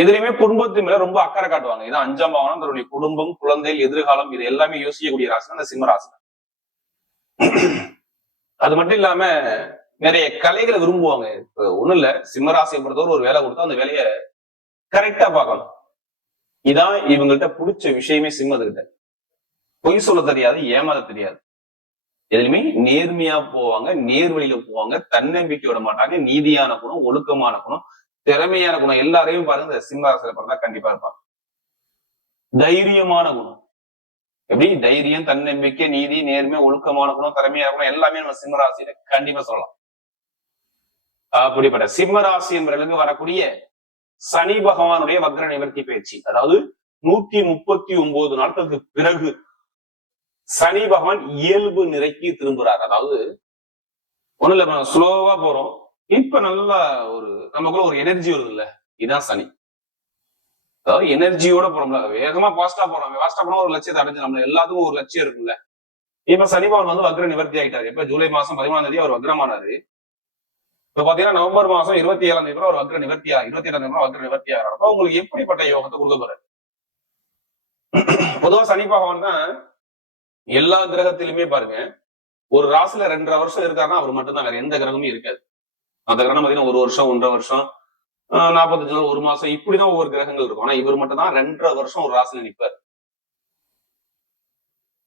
எதுலையுமே குடும்பத்து மேல ரொம்ப அக்கறை காட்டுவாங்க. இதான் அஞ்சாம் பாவனம் தன்னுடைய குடும்பம் குழந்தைகள் எதிர்காலம் இது எல்லாமே யோசிக்கக்கூடிய ராசி அந்த சிம்ம ராசி அது மட்டும் இல்லாம நிறைய கலைகளை விரும்புவாங்க. இப்ப ஒண்ணும் இல்ல சிம்மராசியை பொறுத்தவரை ஒரு வேலை கொடுத்தா அந்த வேலையை கரெக்டா பார்க்கணும். இதான் இவங்கள்ட்ட பிடிச்ச விஷயமே சிம்மத்துக்கிட்ட. பொய் சொல்ல தெரியாது ஏமாத தெரியாது. எதுலையுமே நேர்மையா போவாங்க நேர்வழியில போவாங்க தன்னம்பிக்கை விட மாட்டாங்க நீதியான குணம் ஒழுக்கமான குணம் திறமையான குணம். எல்லாரையும் பாருங்க இந்த சிம்மராசியில பிறந்தா கண்டிப்பா இருப்பாங்க. தைரியமான குணம். எப்படி? தைரியம் தன்னம்பிக்கை நீதி நேர்மை ஒழுக்கமான குணம் திறமையான குணம் எல்லாமே நம்ம சிம்மராசியில கண்டிப்பா சொல்லலாம். அப்படிப்பட்ட சிம்மராசி என்பவர்களுக்கு வரக்கூடிய சனி பகவானுடைய வக்ர நிவர்த்தி பயிற்சி. அதாவது நூத்தி முப்பத்தி ஒன்பது நாட்களுக்கு பிறகு சனி பகவான் இயல்பு நிறைக்கு திரும்புறார். அதாவது ஒண்ணு இல்ல நம்ம ஸ்லோவா போறோம். இப்ப நல்லா ஒரு நமக்குள்ள ஒரு எனர்ஜி வருது இல்ல இதான் சனி. அதாவது எனர்ஜியோட போறோம்ல. வேகமா பாஸ்டா போறோம். பாஸ்டா போனா ஒரு லட்சியத்தை அடைஞ்சு நம்ம எல்லாத்துக்கும் ஒரு லட்சியம் இருக்குல்ல இப்ப சனி வந்து வக்ர நிவர்த்தி ஆயிட்டாரு. இப்ப ஜூலை மாசம் பதிமூணாம் தேதி அவர் வக்ரமானாரு. இப்ப பாத்தீங்கன்னா நவம்பர் மாசம் இருபத்தி ஏழாம் தேதி அவர் வக்ர நிவர்த்தியா இருபத்தி ஏழாம் தேதி வக்ர நிவர்த்தி ஆகிறார் அப்ப உங்களுக்கு எப்படிப்பட்ட யோகத்தை கொடுக்க போறாரு? பொதுவா சனி பகவான் தான் எல்லா கிரகத்திலுமே பாருங்க ஒரு ராசில ரெண்டரை வருஷம் இருக்காருன்னா அவர் மட்டும்தான். வேற எந்த கிரகமும் இருக்காது. மற்ற கிரகம் பாத்தீங்கன்னா ஒரு வருஷம் ஒன்றரை வருஷம் ஆஹ் நாற்பத்தஞ்சு நாள் ஒரு மாசம் இப்படிதான் ஒவ்வொரு கிரகங்கள் இருக்கும். ஆனா இவர் மட்டும் தான் ரெண்டரை வருஷம் ஒரு ராசில நிற்பார்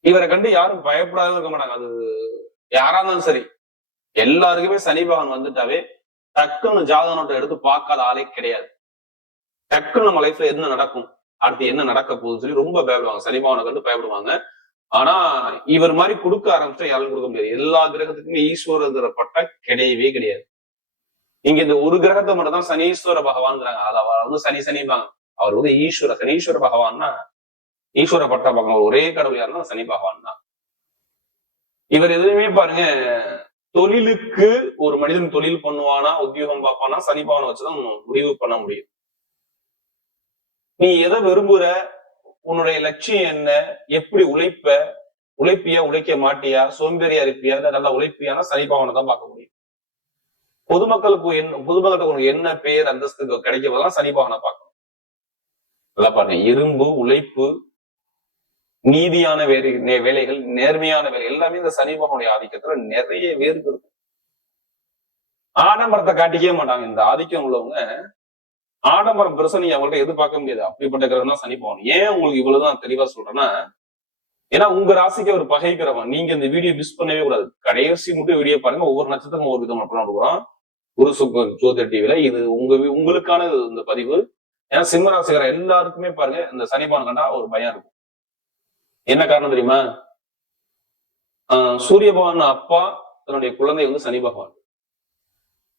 இவரை கண்டு யாரும் பயப்படாத இருக்க மாட்டாங்க. அது யாரா இருந்தாலும் சரி. எல்லாருக்குமே சனி பகவான் வந்துட்டாவே டக்குன்னு ஜாதக நோட்டை எடுத்து பார்க்காத ஆளே கிடையாது. டக்குன்னு நம்ம லைஃப்ல என்ன நடக்கும்? அடுத்து என்ன நடக்க போகுதுன்னு சொல்லி ரொம்ப பயப்படுவாங்க. சனி பகவானை கண்டு பயப்படுவாங்க. ஆனா இவர் மாதிரி கொடுக்க ஆரம்பிச்சா யாரும் கொடுக்க முடியாது. எல்லா கிரகத்துக்குமே ஈஸ்வரங்கிற பட்டம் கிடையவே கிடையாது. இங்க இந்த ஒரு கிரகத்தை மட்டும் தான் சனீஸ்வர பகவான்ங்கிறாங்க. அது அவர் வந்து சனி சனிபாங்க அவர் வந்து ஈஸ்வர சனீஸ்வர பகவான்னா ஈஸ்வர பட்ட பகவான் ஒரே கடவுள் யாருன்னா சனி பகவான் தான் இவர் எதுவுமே பாருங்க தொழிலுக்கு ஒரு மனிதன் தொழில் பண்ணுவானா உத்தியோகம் பார்ப்பானா சனி பகவானை வச்சுதான் முடிவு பண்ண முடியும். நீ எதை விரும்புற உன்னுடைய லட்சியம் என்ன எப்படி உழைப்ப உழைப்பியா உழைக்க மாட்டியா சோம்பேறியா இருப்பியா இல்ல நல்லா உழைப்பியானா சனி பகவானை தான் பார்க்க முடியும். பொதுமக்களுக்கு என்ன பொதுமக்களுக்கு உனக்கு என்ன பேர் அந்தஸ்து கிடைக்க போதெல்லாம் சனி பகவானை பார்க்கணும். நல்லா பாருங்க. இரும்பு உழைப்பு நீதியான வேலை வேலைகள் நேர்மையான வேலை எல்லாமே இந்த சனி பகவானுடைய ஆதிக்கத்துல நிறைய பேருக்கு இருக்கும் ஆடம்பரத்தை காட்டிக்கவே மாட்டாங்க. இந்த ஆதிக்கம் உள்ளவங்க ஆடம்பரம் பெருசா நீங்க அவங்கள்ட்ட எதிர்பார்க்க முடியாது. அப்படிப்பட்ட கிரகம் தான் சனி பகவான். ஏன் உங்களுக்கு இவ்வளவுதான் தெளிவா சொல்றேன்னா ஏன்னா உங்க ராசிக்கு ஒரு பகை கிரகம் நீங்க இந்த வீடியோ மிஸ் பண்ணவே கூடாது. கடைசி மட்டும் வீடியோ பாருங்க. ஒவ்வொரு நட்சத்திரம் ஒரு விதமான பலன் கொடுக்குறோம் குரு சுக்கர் ஜோதிர் டிவில இது உங்க வி- உங்களுக்கான இந்த பதிவு. ஏன்னா சிம்ம ராசிகர எல்லாருக்குமே பாருங்க இந்த சனிபான் கண்டா ஒரு பயம் இருக்கும். என்ன காரணம் தெரியுமா? ஆஹ் சூரிய பகவான் அப்பா தன்னுடைய குழந்தை வந்து சனி பகவான்.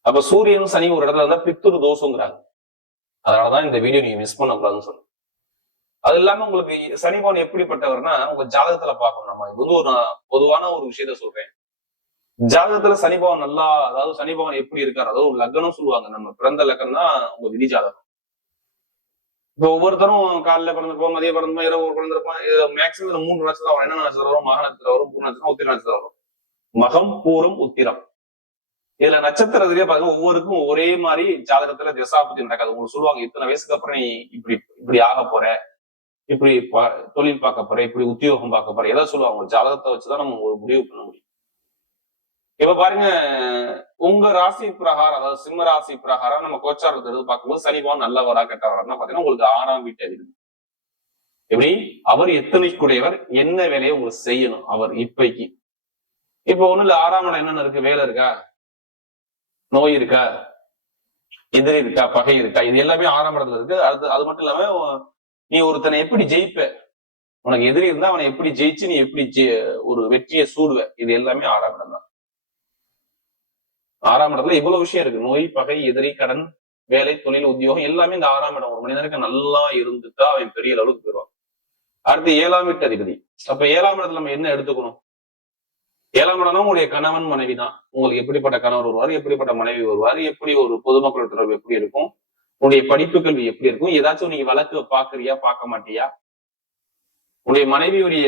அப்ப சூரியன் சனி ஒரு இடத்துல இருந்தா பித்துரு தோஷங்கிறாங்க. அதனாலதான் இந்த வீடியோ நீங்க மிஸ் பண்ணக்கூடாதுன்னு சொல்றேன். அது இல்லாம உங்களுக்கு சனி எப்படிப்பட்டவர்னா உங்க ஜாதகத்துல பார்க்கணும். நம்ம இது வந்து ஒரு நான் பொதுவான ஒரு விஷயத்த சொல்றேன். ஜாதகத்துல சனி நல்லா அதாவது சனி எப்படி இருக்காரு அதாவது ஒரு லக்னம் சொல்லுவாங்க. நம்ம பிறந்த லக்னம் தான் உங்க விதி ஜாதகம். இப்ப ஒவ்வொருத்தரும் காலைல பிறந்திருப்போம் மதியம் பிறந்தோம் இரவு பிறந்திருப்போம் மேக்சிமம் இந்த மூன்று நட்சத்திரம் வரும். என்ன நட்சத்திரம் வரும்? மக நட்சத்திரம் வரும் மூணு நட்சத்திரம் உத்திர நட்சத்திரம் வரும். மகம் பூரம் உத்திரம். இதுல நட்சத்திரத்திலேயே பாத்தீங்கன்னா ஒவ்வொருக்கும் ஒரே மாதிரி ஜாதகத்துல திசாபுத்தி நடக்காது. உங்களுக்கு சொல்லுவாங்க இத்தனை வயசுக்கு அப்புறம் நீ இப்படி இப்படி ஆக போற. இப்படி பா- தொழில் பார்க்க போற இப்படி உத்தியோகம் பார்க்க போற எதை சொல்லுவாங்க? ஜாதகத்தை வச்சுதான் நம்ம ஒரு முடிவு பண்ண முடியும். இப்ப பாருங்க உங்க ராசி பிரகாரம் அதாவது சிம்ம ராசி பிரகாரம் நம்ம கோச்சாரத்தை எடுத்து பார்க்கும்போது சனி நல்லவரா கெட்டவரா பாத்தீங்கன்னா உங்களுக்கு ஆறாம் வீட்டு அதிபதி எப்படி? அவர் எத்தனைக்குடையவர் என்ன வேலையை உங்களுக்கு செய்யணும் அவர் இப்பைக்கு. இப்ப ஒண்ணு இல்ல ஆறாம் இடம் என்னென்ன இருக்கு? வேலை இருக்கா? நோய் இருக்கா? எதிரி இருக்கா? பகை இருக்கா? இது எல்லாமே ஆறாம் இடத்துல இருக்கு. அது அது மட்டும் இல்லாம நீ ஒருத்தனை எப்படி ஜெயிப்ப? உனக்கு எதிரி இருந்தா அவனை எப்படி ஜெயிச்சு நீ எப்படி ஒரு வெற்றியை சூடுவ? இது எல்லாமே ஆறாம் இடம் தான். ஆறாம் இடத்துல இவ்வளவு விஷயம் இருக்கு. நோய் பகை எதிரி கடன் வேலை தொழில் உத்தியோகம் எல்லாமே இந்த ஆறாம் இடம். ஒரு மனிதனுக்கு நல்லா இருந்துட்டா அவன் பெரிய அளவுக்கு போயிடுவான். அடுத்து ஏழாம் வீட்டு அதிபதி. அப்ப ஏழாம் இடத்துல நம்ம என்ன எடுத்துக்கணும்? ஏழாம் இடம்னா உங்களுடைய கணவன் மனைவி தான் உங்களுக்கு எப்படிப்பட்ட கணவர் வருவார் எப்படிப்பட்ட மனைவி வருவார் எப்படி ஒரு பொதுமக்கள் தொடர்பு எப்படி இருக்கும்? உன்னுடைய படிப்பு கல்வி எப்படி இருக்கும்? ஏதாச்சும் நீங்க வழக்கு பாக்குறியா பார்க்க மாட்டியா? உன்னுடைய மனைவியுடைய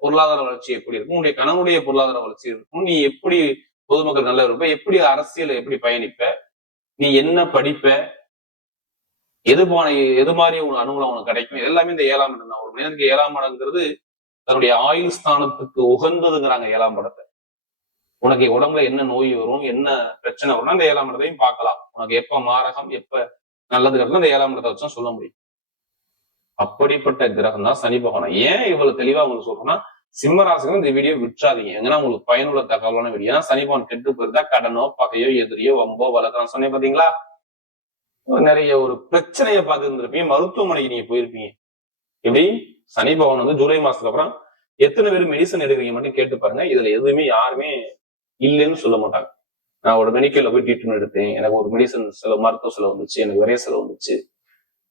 பொருளாதார வளர்ச்சி எப்படி இருக்கும்? உன்னுடைய கணவனுடைய பொருளாதார வளர்ச்சி இருக்கும்? நீ எப்படி பொதுமக்கள் நல்லா இருப்ப? எப்படி அரசியல் எப்படி பயணிப்ப? நீ என்ன படிப்ப? எது போன எது மாதிரி உனக்கு அனுகூலம் உனக்கு கிடைக்கும்? எல்லாமே இந்த ஏழாம் இடம் தான். ஒரு மனிதனுக்கு ஏழாம் இடங்கிறது தன்னுடைய ஆயுள் ஸ்தானத்துக்கு உகந்ததுங்கிறாங்க ஏழாம் படத்தை. உனக்கு உடம்புல என்ன நோய் வரும்? என்ன பிரச்சனை வரும்னா அந்த ஏழாம் இடத்தையும் பார்க்கலாம். உனக்கு எப்ப மாரகம் எப்ப நல்லது நல்லதுங்கிறது அந்த ஏழாம் இடத்தை வச்சும் சொல்ல முடியும். அப்படிப்பட்ட கிரகம் தான் சனி பகவான். ஏன் இவ்வளவு தெளிவா உங்களுக்கு சொல்றேன்னா சிம்ம ராசிக்கு இந்த வீடியோ விட்டுறாதீங்க. ஏன்னா உங்களுக்கு பயனுள்ள தகவலான வீடியோ சனி பகவான் கெட்டு போயிருந்தா கடனோ பகையோ எதிரியோ வம்போ வழக்கம் சொன்னேன் பாத்தீங்களா? நிறைய ஒரு பிரச்சனையை பார்த்து இருந்திருப்பீங்க மருத்துவமனைக்கு நீங்க போயிருப்பீங்க. எப்படி? சனி பகவான் வந்து ஜூலை மாசத்துக்கு அப்புறம் எத்தனை பேர் மெடிசன் எடுக்கிறீங்க மட்டும் கேட்டு பாருங்க. இதுல எதுவுமே யாருமே இல்லைன்னு சொல்ல மாட்டாங்க. நான் ஒரு மெடிக்கல்ல போய் ட்ரீட்மெண்ட் எடுத்தேன். எனக்கு ஒரு மெடிசன் செலவு மருத்துவ செலவு வந்துச்சு. எனக்கு விரைய செலவு வந்துச்சு.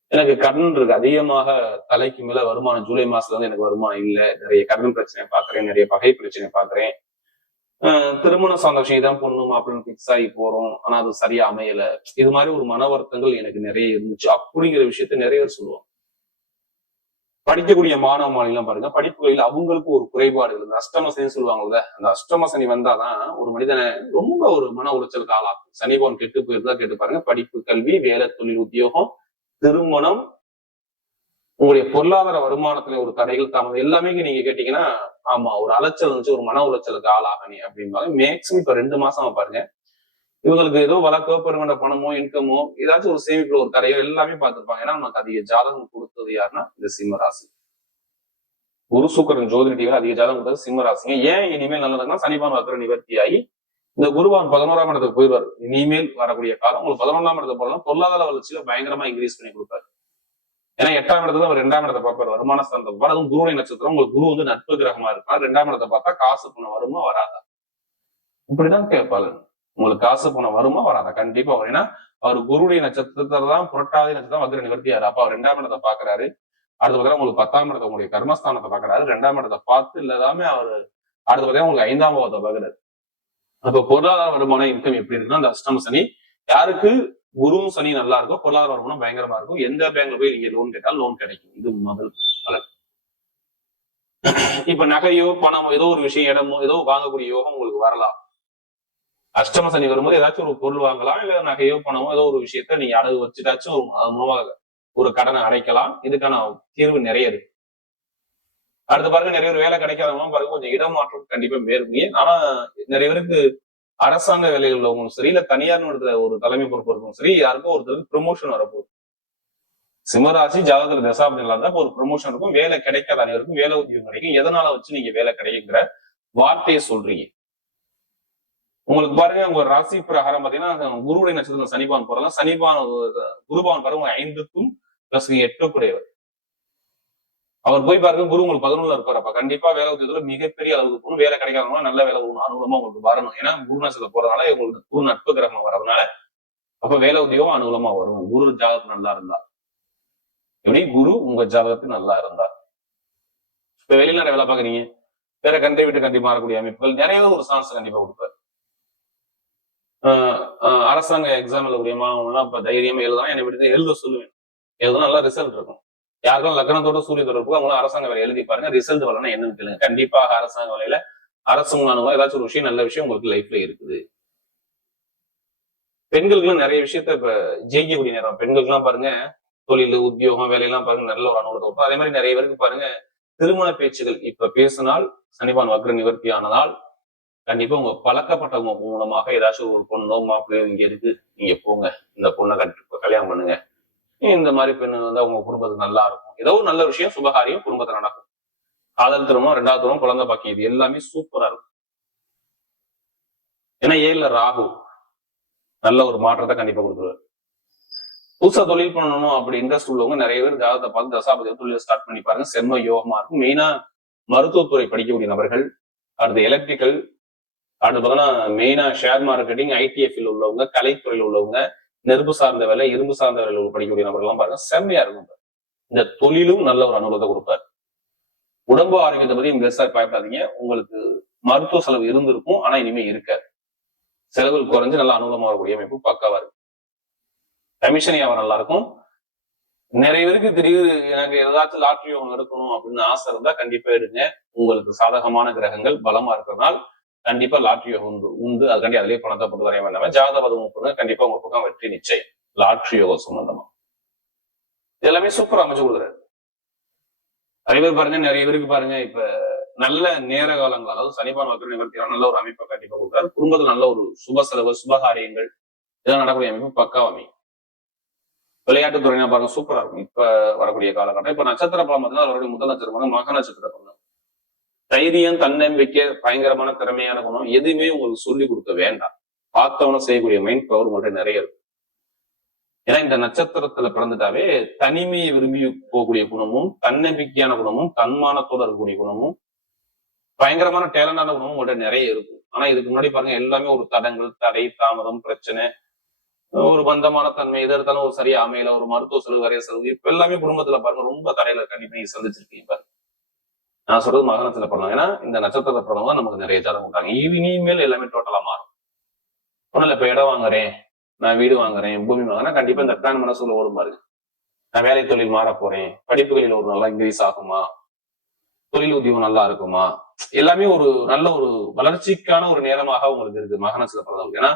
எனக்கு கடன் இருக்கு. அதிகமாக தலைக்கு மேல வருமானம் ஜூலை மாசத்துல வந்து எனக்கு வருமானம் இல்ல. நிறைய கடன் பிரச்சனையை பாக்குறேன். நிறைய பகை பிரச்சனை பாக்குறேன். ஆஹ் திருமண சந்தோஷம் இதான் பொண்ணும் அப்படின்னு மாப்பிள்ளை பிக்ஸ் ஆகி போறோம். ஆனா அது சரியா அமையல. இது மாதிரி ஒரு மன வருத்தங்கள் எனக்கு நிறைய இருந்துச்சு. அப்படிங்கிற விஷயத்த நிறைய பேர் சொல்லுவாங்க. படிக்கக்கூடிய மாணவ மாநிலம் பாருங்க படிப்புகளில் அவங்களுக்கு ஒரு குறைபாடு இருக்குது. அஷ்டம சனி சொல்லுவாங்கல்ல அந்த அஷ்டம சனி வந்தாதான் ஒரு மனிதனை ரொம்ப ஒரு மன உளைச்சலுக்கு ஆளாகும் சனி பவன் கெட்டு போயிருந்தா கேட்டு பாருங்க படிப்பு கல்வி வேலை தொழில் உத்தியோகம் திருமணம் உங்களுடைய பொருளாதார வருமானத்துல ஒரு தடைகள் தாமதம் எல்லாமே நீங்க கேட்டீங்கன்னா ஆமா ஒரு அலைச்சல் இருந்துச்சு ஒரு மன உளைச்சலுக்கு ஆளாகணி அப்படின்பாங்க மேக்சிமம் இப்ப ரெண்டு மாசமா பாருங்க இவங்களுக்கு ஏதோ வழக்கோ பெருமண்ட பணமோ இன்கமோ ஏதாச்சும் ஒரு சேமிப்புல ஒரு கரையோ எல்லாமே பார்த்திருப்பாங்க. ஏன்னா நமக்கு அதிக ஜாதகம் கொடுத்தது யாருன்னா இந்த சிம்ம ராசி. குரு சுக்கரன் ஜோதிட டிவியில் அதிக ஜாதகம் கொடுத்தது சிம்ம ராசிங்க. ஏன் இனிமேல் நல்லதுன்னா சனிபான் வக்கர நிவர்த்தி ஆகி இந்த குருவான் பதினோராம் இடத்துக்கு போயிடுவார். இனிமேல் வரக்கூடிய காலம் உங்களுக்கு பதினொன்றாம் இடத்துக்கு போகலாம் பொருளாதார வளர்ச்சியில பயங்கரமா இன்க்ரீஸ் பண்ணி கொடுப்பாரு. ஏன்னா எட்டாம் இடத்துல அவர் ரெண்டாம் இடத்தை பார்ப்பார். வருமான ஸ்தானத்தை பார்ப்பார். அதுவும் குருவை நட்சத்திரம். உங்களுக்கு குரு வந்து நட்பு கிரகமா இருப்பார். ரெண்டாம் இடத்தை பார்த்தா காசு பணம் வருமா வராதா? இப்படிதான் கேட்பாரு. உங்களுக்கு காசு பணம் வருமா வராதா? கண்டிப்பா வரும். ஏன்னா அவர் குருடைய நட்சத்திரத்தை தான் புரட்டாதி நட்சத்திரம் வக்ர நிவர்த்தியாரு அப்ப அவர் ரெண்டாம் இடத்தை பாக்குறாரு. அடுத்த பக்கம் உங்களுக்கு பத்தாம் இடத்தை உங்களுடைய கர்மஸ்தானத்தை பாக்குறாரு. ரெண்டாம் இடத்தை பார்த்து இல்லாதாம அவர் அடுத்த பக்கம் உங்களுக்கு ஐந்தாம் பாவத்தை பாக்குறாரு. அப்ப பொருளாதார வருமானம் இன்கம் எப்படி இருக்குன்னா அந்த அஷ்டம சனி யாருக்கு குருவும் சனி நல்லா இருக்கும் பொருளாதார வருமானம் பயங்கரமா இருக்கும் எந்த பேங்க்ல போய் நீங்க லோன் கேட்டாலும் லோன் கிடைக்கும். இது முதல் பலன் இப்ப நகையோ பணமோ ஏதோ ஒரு விஷயம் இடமோ ஏதோ வாங்கக்கூடிய யோகம் உங்களுக்கு வரலாம். அஷ்டம சனி வரும்போது ஏதாச்சும் ஒரு பொருள் வாங்கலாம் இல்ல நகையோ பணமோ ஏதோ ஒரு விஷயத்த நீங்க அடகு வச்சுட்டாச்சும் ஒரு- அது மூலமா ஒரு கடனை அடைக்கலாம். இதுக்கான தீர்வு நிறைய இருக்கு. அடுத்து பாருங்க நிறைய பேர் வேலை கிடைக்காதவங்களும் பாருங்க கொஞ்சம் இடமாற்றம் கண்டிப்பா மேற்கொள்ள ஆனா நிறைய பேருக்கு அரசாங்க வேலையில் உள்ளவங்களும் சரி இல்ல தனியார் ஒரு தலைமை பொறுப்பு இருக்கும் சரி யாருக்கும் ஒருத்தருக்கு ப்ரொமோஷன் வரப்போகுது. சிம்மராசி ஜாதகத்துல தசாப்தம் இல்லாத ஒரு ப்ரொமோஷன் இருக்கும் வேலை கிடைக்காத அனைவருக்கும் வேலை உத்தியோகம் கிடைக்கும். எதனால வச்சு நீங்க வேலை கிடைக்குங்கிற வார்த்தையை சொல்றீங்க. உங்களுக்கு பாருங்க உங்க ராசி பிரகாரம் பாத்தீங்கன்னா குருவுடைய நட்சத்திரம் சனிபான் போறலாம் சனிபான் குருபான் பாருங்க ஐந்துக்கும் பிளஸ் எட்டுக்குடையவர். அவர் போய் பாருங்க குரு உங்களுக்கு பதினொன்று இருப்பார் அப்ப கண்டிப்பா வேலை உத்தியத்துல மிகப்பெரிய அளவுக்கு போகணும். வேலை கிடைக்காதவங்க நல்ல வேலை போகணும் அனுகூலமா உங்களுக்கு வரணும். ஏன்னா குரு நட்சத்திரம் போறதுனால உங்களுக்கு குரு நட்பு கிரகம் வரதுனால அப்ப வேலை உத்தியோகம் அனுகூலமா வரும். குரு ஜாதகத்து நல்லா இருந்தா. எப்படி? குரு உங்க ஜாதகத்து நல்லா இருந்தா. இப்ப வெளிநாடு வேலை பாக்குறீங்க வேற கண்டை விட்டு கண்ட்ரி மாறக்கூடிய அமைப்புகள் நிறைய ஒரு சான்ஸ் கண்டிப்பா கொடுப்பாரு. அரசாங்க எக்ஸாம் எழுதக்கூடிய மாணவங்களாம் இப்ப தைரியமா எழுதலாம். என்னை விட்டு எழுத சொல்லுவேன். எழுதுனா நல்ல ரிசல்ட் இருக்கும். யாருக்கும் லக்னத்தோட சூரிய தொடர்பு அவங்களும் அரசாங்க வேலை எழுதி பாருங்க. ரிசல்ட் வரலன்னா என்னன்னு கேளுங்க. கண்டிப்பாக அரசாங்க வேலையில அரசு மூலமா ஏதாச்சும் ஒரு விஷயம் நல்ல விஷயம் உங்களுக்கு லைஃப்ல இருக்குது. பெண்களுக்குலாம் நிறைய விஷயத்த இப்ப ஜெயிக்கக்கூடிய நேரம். பெண்களுக்குலாம் பாருங்க தொழில் உத்தியோகம் வேலையெல்லாம் பாருங்க நல்ல ஒரு அனுகூலத்தை கொடுக்கும். அதே மாதிரி நிறைய பேருக்கு பாருங்க திருமண பேச்சுகள். இப்ப பேசினால் சனிபான் வக்ர நிவர்த்தி ஆனதால் கண்டிப்பா உங்க பழக்கப்பட்டவங்க மூலமாக ஏதாச்சும் ஒரு பொண்ணோ மாப்பிள்ளையோ இங்க இருக்கு. நீங்க போங்க. இந்த பொண்ணை கட்டி கல்யாணம் பண்ணுங்க. இந்த மாதிரி பெண்ணு வந்து அவங்க குடும்பத்துக்கு நல்லா இருக்கும். ஏதோ ஒரு நல்ல விஷயம் சுபகாரியம் குடும்பத்துல நடக்கும். காதல் திருமணம் ரெண்டாவது திருமணம் குழந்தை பாக்கி இது எல்லாமே சூப்பரா இருக்கும். ஏன்னா ஏழுல ராகு நல்ல ஒரு மாற்றத்தை கண்டிப்பா கொடுத்துருவாரு. புதுசா தொழில் பண்ணணும் அப்படி இன்ட்ரெஸ்ட் உள்ளவங்க நிறைய பேர் ஜாதகத்தை பார்த்து தசாபதி தொழிலை ஸ்டார்ட் பண்ணி பாருங்க. செம்ம யோகமா இருக்கும். மெயினா மருத்துவத்துறை படிக்கக்கூடிய நபர்கள் அடுத்து எலக்ட்ரிக்கல் அடுத்து பார்த்தோம்னா மெயினா ஷேர் மார்க்கெட்டிங் ஐடிஎஃப்ல உள்ளவங்க கலைத்துறையில் உள்ளவங்க நெருப்பு சார்ந்த வேலை இரும்பு சார்ந்த வேலை படிக்கக்கூடிய நபர்கள்லாம் பாருங்க செம்மையா இருக்கும் இந்த தொழிலும் நல்ல ஒரு அனுபவத்தை கொடுப்பாரு. உடம்பு ஆரோக்கியத்தை பத்தி பெருசா பயப்படாதீங்க. உங்களுக்கு மருத்துவ செலவு இருந்திருக்கும் ஆனா இனிமே இருக்காது. செலவுகள் குறைஞ்சு நல்லா அனுகூலமா வரக்கூடிய அமைப்பு பக்காவா இருக்கு. கமிஷன் வியாபாரம் நல்லா இருக்கும். நிறைய பேருக்கு தெரியுது எனக்கு ஏதாச்சும் லாட்ரி ஒன்று எடுக்கணும் அப்படின்னு ஆசை இருந்தா கண்டிப்பா எடுங்க. உங்களுக்கு சாதகமான கிரகங்கள் பலமா இருக்கிறதுனால கண்டிப்பா லாட்ரி உண்டு உண்டு. அதுக்காண்டி அதிலே பணத்தை போட்டு வரைய வேண்டாம். ஜாத பதம் கண்டிப்பா உங்க பக்கம் வெற்றி நிச்சயம். லாட்ரி யோகம் சம்பந்தமா. எல்லாமே சூப்பர் அமைச்சு கொடுக்குறாரு. நிறைய பேர் பாருங்க நிறைய பேருக்கு பாருங்க இப்ப நல்ல நேர காலங்கள் அதாவது சனிபான் வக்கர நிவர்த்தியான நல்ல ஒரு அமைப்பை கண்டிப்பா கொடுக்குறாரு. குடும்பத்துல நல்ல ஒரு சுப செலவு சுபகாரியங்கள் இதெல்லாம் நடக்கூடிய அமைப்பு பக்காவா அமையும். விளையாட்டுத் பாருங்க சூப்பரா இருக்கும். இப்ப வரக்கூடிய காலகட்டம் இப்ப நட்சத்திர பலம் பார்த்தீங்கன்னா அவருடைய முதல் நட்சத்திரம் மக நட்சத்திர பலம். தைரியம் தன்னம்பிக்கை பயங்கரமான திறமையான குணம் எதுவுமே உங்களுக்கு சொல்லி கொடுக்க வேண்டாம். பார்த்தவனும் செய்யக்கூடிய மைண்ட் பவர் உங்கள்ட்ட நிறைய இருக்கும் ஏன்னா இந்த நட்சத்திரத்துல பிறந்துட்டாவே தனிமையை விரும்பி போகக்கூடிய குணமும் தன்னம்பிக்கையான குணமும் தன்மானத்தோட இருக்கக்கூடிய குணமும் பயங்கரமான டேலண்டான குணமும் உங்கள்கிட்ட நிறைய இருக்கும். ஆனா இதுக்கு முன்னாடி பாருங்க எல்லாமே ஒரு தடங்கள் தடை தாமதம் பிரச்சனை ஒரு பந்தமான தன்மை எது எடுத்தாலும் ஒரு சரியா அமையல ஒரு மருத்துவ செலவு வரைய செலவு இப்ப எல்லாமே குடும்பத்துல பாருங்க ரொம்ப தடையில கண்டிப்பா நீங்க சந்திச்சிருக்கீங்க பாருங்க. நான் சொல்றது மகனத்துல பிறந்தவங்க ஏன்னா இந்த நட்சத்திரத்தை பிறந்தவங்க நமக்கு நிறைய ஜாதகம் ஈவினிங் இனிமேல் எல்லாமே டோட்டலா மாறும். ஒண்ணு இல்ல இப்ப இடம் வாங்குறேன் நான் வீடு வாங்குறேன் பூமி வாங்குறேன் கண்டிப்பா இந்த பிளான் மனசுல ஓடும் பாருங்க. நான் வேலை தொழில் மாற போறேன். படிப்புகளில் ஒரு நல்லா இன்க்ரீஸ் ஆகுமா? தொழில் உத்தியோகம் நல்லா இருக்குமா? எல்லாமே ஒரு நல்ல ஒரு வளர்ச்சிக்கான ஒரு நேரமாக உங்களுக்கு இருக்கு மகனத்துல பிறந்தவங்க ஏன்னா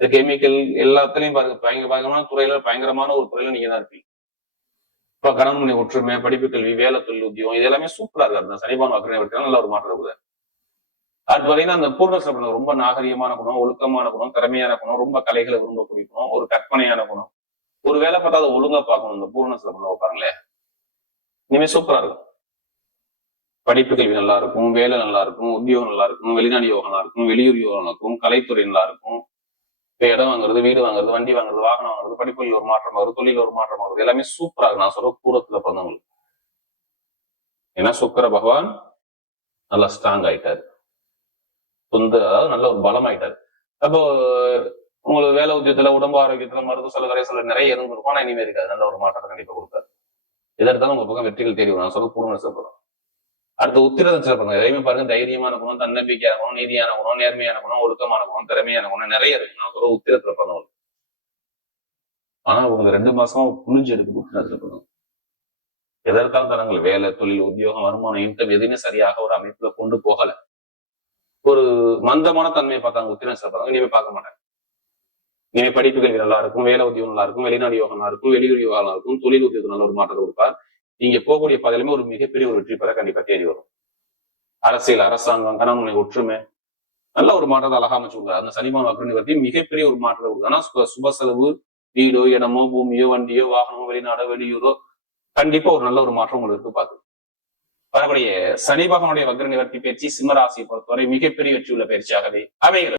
இந்த கெமிக்கல் எல்லாத்துலயும் பாருங்க பயங்கர பயங்கரமான துறையில பயங்கரமான ஒரு துறையில நீங்க தான் இருப்பீங்க. இப்போ கணவன் ஒற்றுமை படிப்பு கல்வி வேலை தொழில் உத்தியோகம் இது எல்லாமே சூப்பரா இருக்காரு அந்த சனிபான் வக்கரனை விட்டு நல்ல ஒரு மாற்றம் இருக்குது. அது பார்த்தீங்கன்னா அந்த பூர்ணசிரமணம் ரொம்ப நாகரிகமான குணம் ஒழுக்கமான குணம் திறமையான குணம் ரொம்ப கலைகளை விரும்பக்கூடிய குணம் ஒரு கற்பனையான குணம். ஒரு வேலை பார்த்தா அதை ஒழுங்கா பார்க்கணும் இந்த பூர்ணசிரமணம் பாருங்களேன் இனிமே சூப்பரா இருக்கும். படிப்பு கல்வி நல்லா இருக்கும் வேலை நல்லா இருக்கும் உத்தியோகம் நல்லா இருக்கும் வெளிநாடு யோகம் நல்லா இருக்கும் வெளியூர் யோகம் நல்லா இருக்கும் கலைத்துறை நல்லா இருக்கும். இடம் வாங்குறது வீடு வாங்குறது வண்டி வாங்குறது வாகனம் வாங்குறது படிப்புகளில் ஒரு மாற்றம் வருது தொழில் ஒரு மாற்றம் வருது எல்லாமே சூப்பரா இருக்கு நான் சொல்ற பூரத்துல பிறந்தவங்களுக்கு. ஏன்னா சுக்கர பகவான் நல்லா ஸ்ட்ராங் ஆயிட்டாரு. சொந்த அதாவது நல்ல ஒரு பலம் ஆயிட்டாரு. அப்போ உங்களுக்கு வேலை உத்தியத்துல உடம்பு ஆரோக்கியத்துல மருத்துவ செலவு வரைய நிறைய எதுவும் இருக்கும் ஆனா இனிமே இருக்காது. நல்ல ஒரு மாற்றத்தை கண்டிப்பா கொடுத்தாரு எதா இருந்தாலும் உங்க பக்கம் வெற்றிகள் தேடி நான் சொல்ல பூர்ண சொல்றேன் அடுத்து உத்திரத சிறப்பு எதையுமே பாருங்க. தைரியமான குணம் தன்னம்பிக்கையான குணம் நீதியான குணம் நேர்மையான குணம் ஒழுக்கமான குணம் திறமையான குணம் நிறைய இருக்கு. நான் சொல்ற உத்திர சிறப்பு ஆனா அவங்க ரெண்டு மாசமா புளிஞ்சு எடுத்து உத்திரத்துல சிறப்பு எதற்கான தரங்கள். வேலை தொழில் உத்தியோகம் வருமானம் இன்கம் எதுவுமே சரியாக ஒரு அமைப்புல கொண்டு போகல. ஒரு மந்தமான தன்மையை பார்த்தாங்க. உத்திரம் சிறப்பாங்க இனிமே பார்க்க மாட்டாங்க. இனிமே படிப்பு கல்வி நல்லா இருக்கும். வேலை உத்தியோகம் நல்லா இருக்கும். வெளிநாடு யோகம் நல்லா இருக்கும். வெளியூர் யோகம் நல்லா இருக்கும். தொழில் உத்தியோகம் நல்ல ஒரு மாற்றத்தை கொடுப்பார். நீங்க போகக்கூடிய பாதையிலுமே ஒரு மிகப்பெரிய ஒரு வெற்றி பெற கண்டிப்பா தேடி வரும். அரசியல் அரசாங்கம் கணவனை ஒற்றுமை நல்ல ஒரு மாற்றத்தை அழகா அமைச்சு கொடுக்குறாரு. அந்த சனிமான வக்கரனை பத்தி மிகப்பெரிய ஒரு மாற்றத்தை கொடுக்குது ஆனா சுப- செலவு வீடோ இடமோ பூமியோ வண்டியோ வாகனமோ வெளிநாடோ வெளியூரோ கண்டிப்பா ஒரு நல்ல ஒரு மாற்றம் உங்களுக்கு இருக்கு பாத்து வரக்கூடிய சனி பகவானுடைய வக்ர நிவர்த்தி பயிற்சி சிம்மராசியை பொறுத்தவரை மிகப்பெரிய வெற்றி உள்ள பயிற்சியாகவே அமைகிறது.